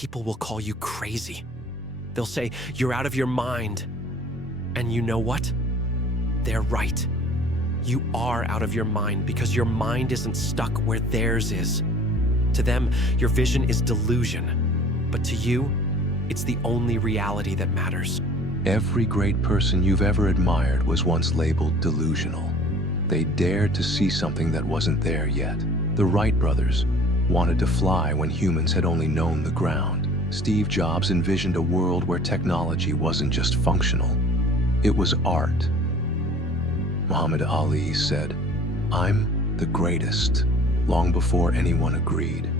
people will call you crazy. They'll say you're out of your mind. And you know what? They're right. You are out of your mind because your mind isn't stuck where theirs is. To them, your vision is delusion. But to you, it's the only reality that matters. Every great person you've ever admired was once labeled delusional. They dared to see something that wasn't there yet. The Wright brothers wanted to fly when humans had only known the ground. Steve Jobs envisioned a world where technology wasn't just functional, it was art. Muhammad Ali said, "I'm the greatest," long before anyone agreed.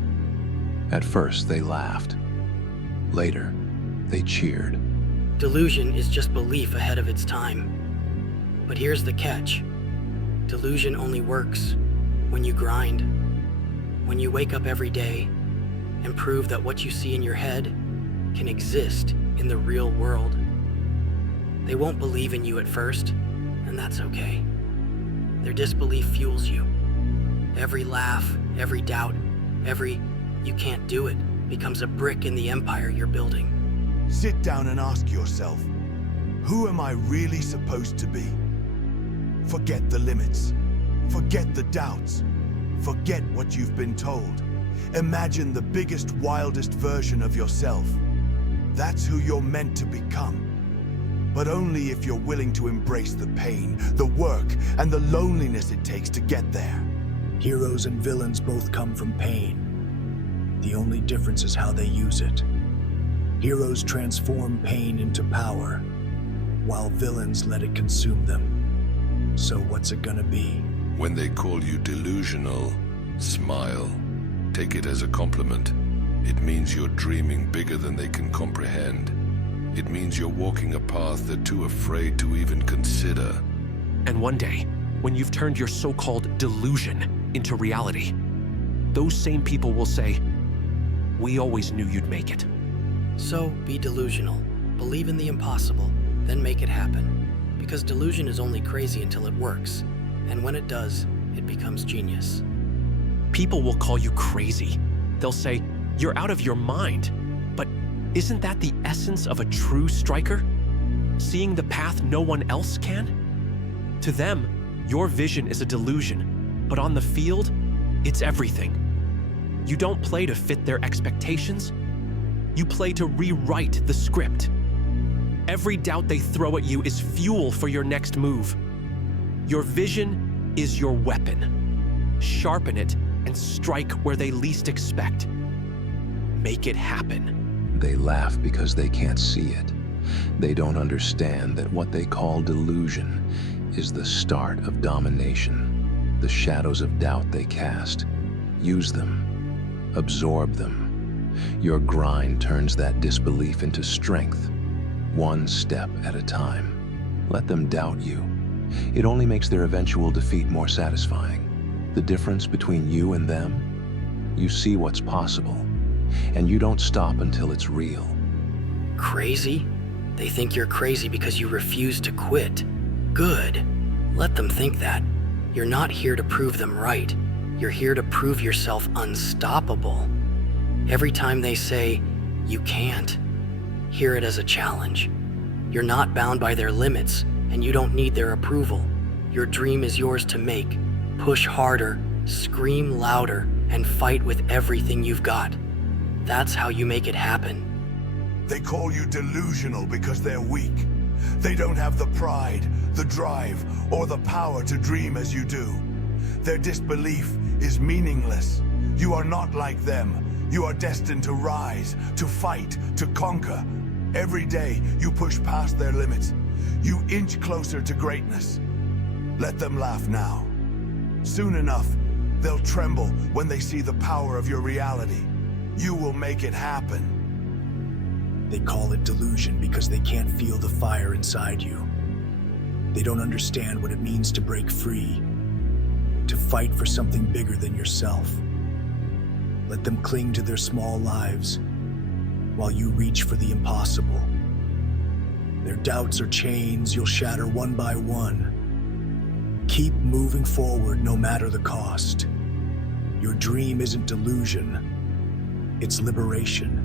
At first, they laughed. Later, they cheered. Delusion is just belief ahead of its time. But here's the catch. Delusion only works when you grind. When you wake up every day and prove that what you see in your head can exist in the real world. They won't believe in you at first, and that's okay. Their disbelief fuels you. Every laugh, every doubt, every "you can't do it" becomes a brick in the empire you're building. Sit down and ask yourself, who am I really supposed to be? Forget the limits. Forget the doubts. Forget what you've been told. Imagine the biggest, wildest version of yourself. That's who you're meant to become. But only if you're willing to embrace the pain, the work, and the loneliness it takes to get there. Heroes and villains both come from pain. The only difference is how they use it. Heroes transform pain into power, while villains let it consume them. So what's it gonna be? When they call you delusional, smile. Take it as a compliment. It means you're dreaming bigger than they can comprehend. It means you're walking a path they're too afraid to even consider. And one day, when you've turned your so-called delusion into reality, those same people will say, "We always knew you'd make it." So be delusional. Believe in the impossible, then make it happen. Because delusion is only crazy until it works. And when it does, it becomes genius. People will call you crazy. They'll say, "You're out of your mind." But isn't that the essence of a true striker? Seeing the path no one else can? To them, your vision is a delusion, but on the field, it's everything. You don't play to fit their expectations. You play to rewrite the script. Every doubt they throw at you is fuel for your next move. Your vision is your weapon. Sharpen it and strike where they least expect. Make it happen. They laugh because they can't see it. They don't understand that what they call delusion is the start of domination. The shadows of doubt they cast. Use them. Absorb them. Your grind turns that disbelief into strength, one step at a time. Let them doubt you. It only makes their eventual defeat more satisfying. The difference between you and them? You see what's possible, and you don't stop until it's real. Crazy? They think you're crazy because you refuse to quit. Good. Let them think that. You're not here to prove them right. You're here to prove yourself unstoppable. Every time they say, "You can't," hear it as a challenge. You're not bound by their limits, and you don't need their approval. Your dream is yours to make. Push harder, scream louder, and fight with everything you've got. That's how you make it happen. They call you delusional because they're weak. They don't have the pride, the drive, or the power to dream as you do. Their disbelief is meaningless. You are not like them. You are destined to rise, to fight, to conquer. Every day, you push past their limits. You inch closer to greatness. Let them laugh now. Soon enough, they'll tremble when they see the power of your reality. You will make it happen. They call it delusion because they can't feel the fire inside you. They don't understand what it means to break free, to fight for something bigger than yourself. Let them cling to their small lives while you reach for the impossible. Their doubts are chains you'll shatter one by one. Keep moving forward no matter the cost. Your dream isn't delusion, it's liberation.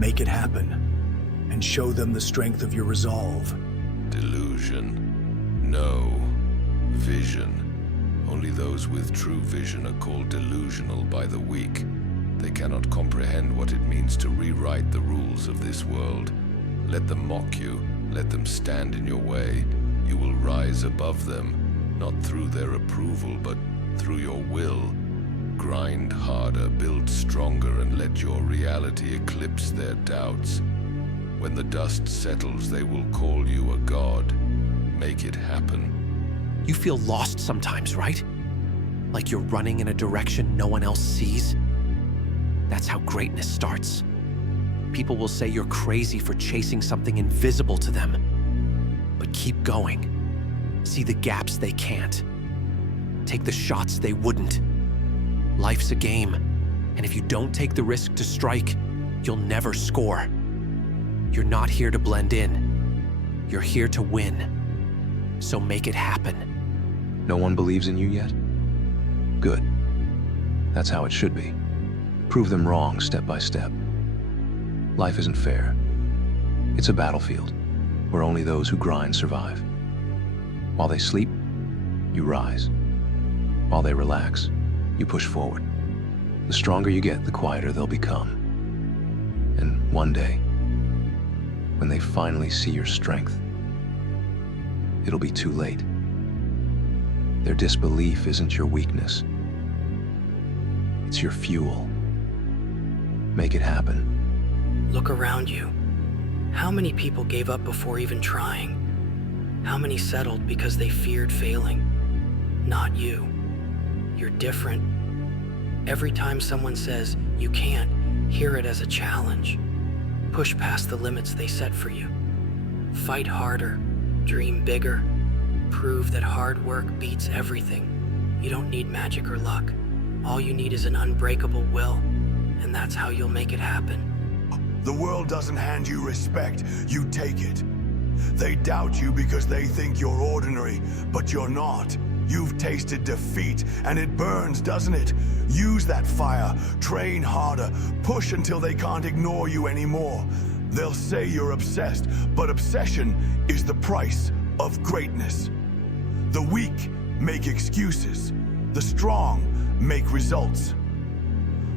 Make it happen, and show them the strength of your resolve. Delusion. No. Vision. Only those with true vision are called delusional by the weak. They cannot comprehend what it means to rewrite the rules of this world. Let them mock you. Let them stand in your way. You will rise above them, not through their approval, but through your will. Grind harder, build stronger, and let your reality eclipse their doubts. When the dust settles, they will call you a god. Make it happen. You feel lost sometimes, right? Like you're running in a direction no one else sees? That's how greatness starts. People will say you're crazy for chasing something invisible to them. But keep going. See the gaps they can't. Take the shots they wouldn't. Life's a game, and if you don't take the risk to strike, you'll never score. You're not here to blend in. You're here to win. So make it happen. No one believes in you yet? Good. That's how it should be. Prove them wrong step by step. Life isn't fair. It's a battlefield where only those who grind survive. While they sleep, you rise. While they relax, you push forward. The stronger you get, the quieter they'll become. And one day, when they finally see your strength, it'll be too late. Their disbelief isn't your weakness. It's your fuel. Make it happen. Look around you. How many people gave up before even trying? How many settled because they feared failing? Not you. You're different. Every time someone says you can't, hear it as a challenge. Push past the limits they set for you. Fight harder. Dream bigger. Prove that hard work beats everything. You don't need magic or luck. All you need is an unbreakable will, and that's how you'll make it happen. The world doesn't hand you respect, you take it. They doubt you because they think you're ordinary, but you're not. You've tasted defeat, and it burns, doesn't it? Use that fire, train harder, push until they can't ignore you anymore. They'll say you're obsessed, but obsession is the price of greatness. The weak make excuses. The strong make results.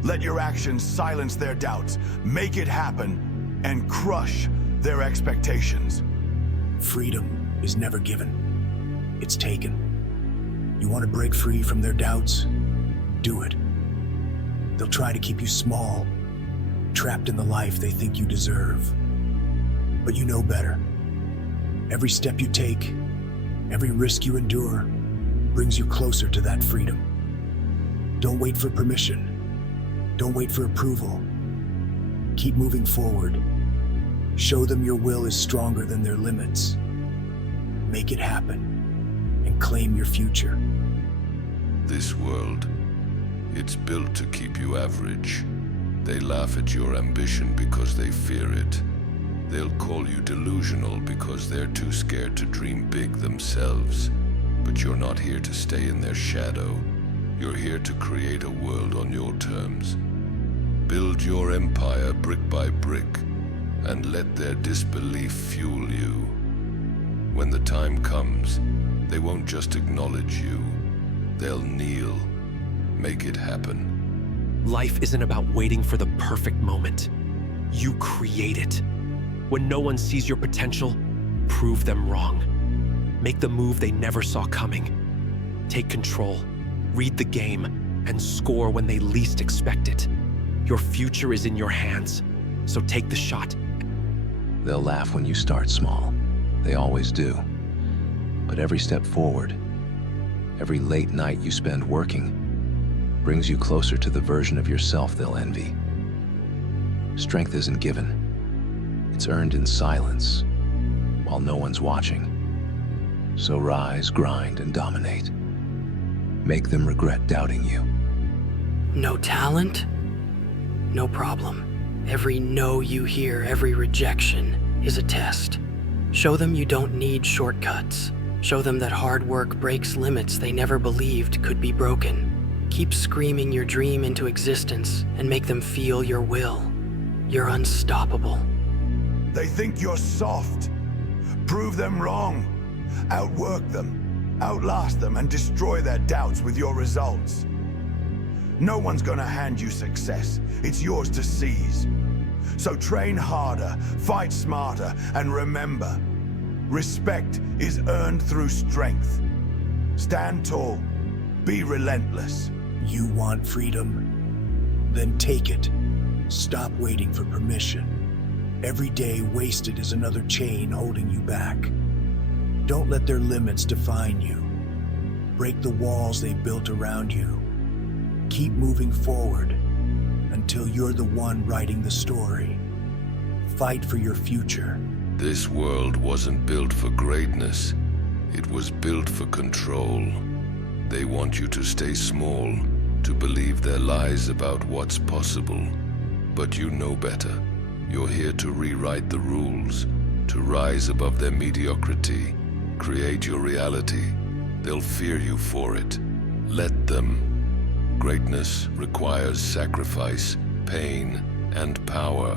Let your actions silence their doubts, make it happen, and crush their expectations. Freedom is never given. It's taken. You want to break free from their doubts? Do it. They'll try to keep you small, trapped in the life they think you deserve. But you know better. Every step you take, every risk you endure, brings you closer to that freedom. Don't wait for permission. Don't wait for approval. Keep moving forward. Show them your will is stronger than their limits. Make it happen, and claim your future. This world, it's built to keep you average. They laugh at your ambition because they fear it. They'll call you delusional because they're too scared to dream big themselves. But you're not here to stay in their shadow. You're here to create a world on your terms. Build your empire brick by brick, and let their disbelief fuel you. When the time comes, they won't just acknowledge you. They'll kneel. Make it happen. Life isn't about waiting for the perfect moment. You create it. When no one sees your potential, prove them wrong. Make the move they never saw coming. Take control, read the game, and score when they least expect it. Your future is in your hands, so take the shot. They'll laugh when you start small. They always do. But every step forward, every late night you spend working, brings you closer to the version of yourself they'll envy. Strength isn't given. It's earned in silence, while no one's watching. So rise, grind, and dominate. Make them regret doubting you. No talent? No problem. Every no you hear, every rejection, is a test. Show them you don't need shortcuts. Show them that hard work breaks limits they never believed could be broken. Keep screaming your dream into existence and make them feel your will. You're unstoppable. They think you're soft. Prove them wrong. Outwork them, outlast them, and destroy their doubts with your results. No one's gonna hand you success. It's yours to seize. So train harder, fight smarter, and remember, respect is earned through strength. Stand tall, be relentless. You want freedom? Then take it. Stop waiting for permission. Every day wasted is another chain holding you back. Don't let their limits define you. Break the walls they built around you. Keep moving forward until you're the one writing the story. Fight for your future. This world wasn't built for greatness. It was built for control. They want you to stay small, to believe their lies about what's possible. But you know better. You're here to rewrite the rules, to rise above their mediocrity. Create your reality. They'll fear you for it. Let them. Greatness requires sacrifice, pain, and power.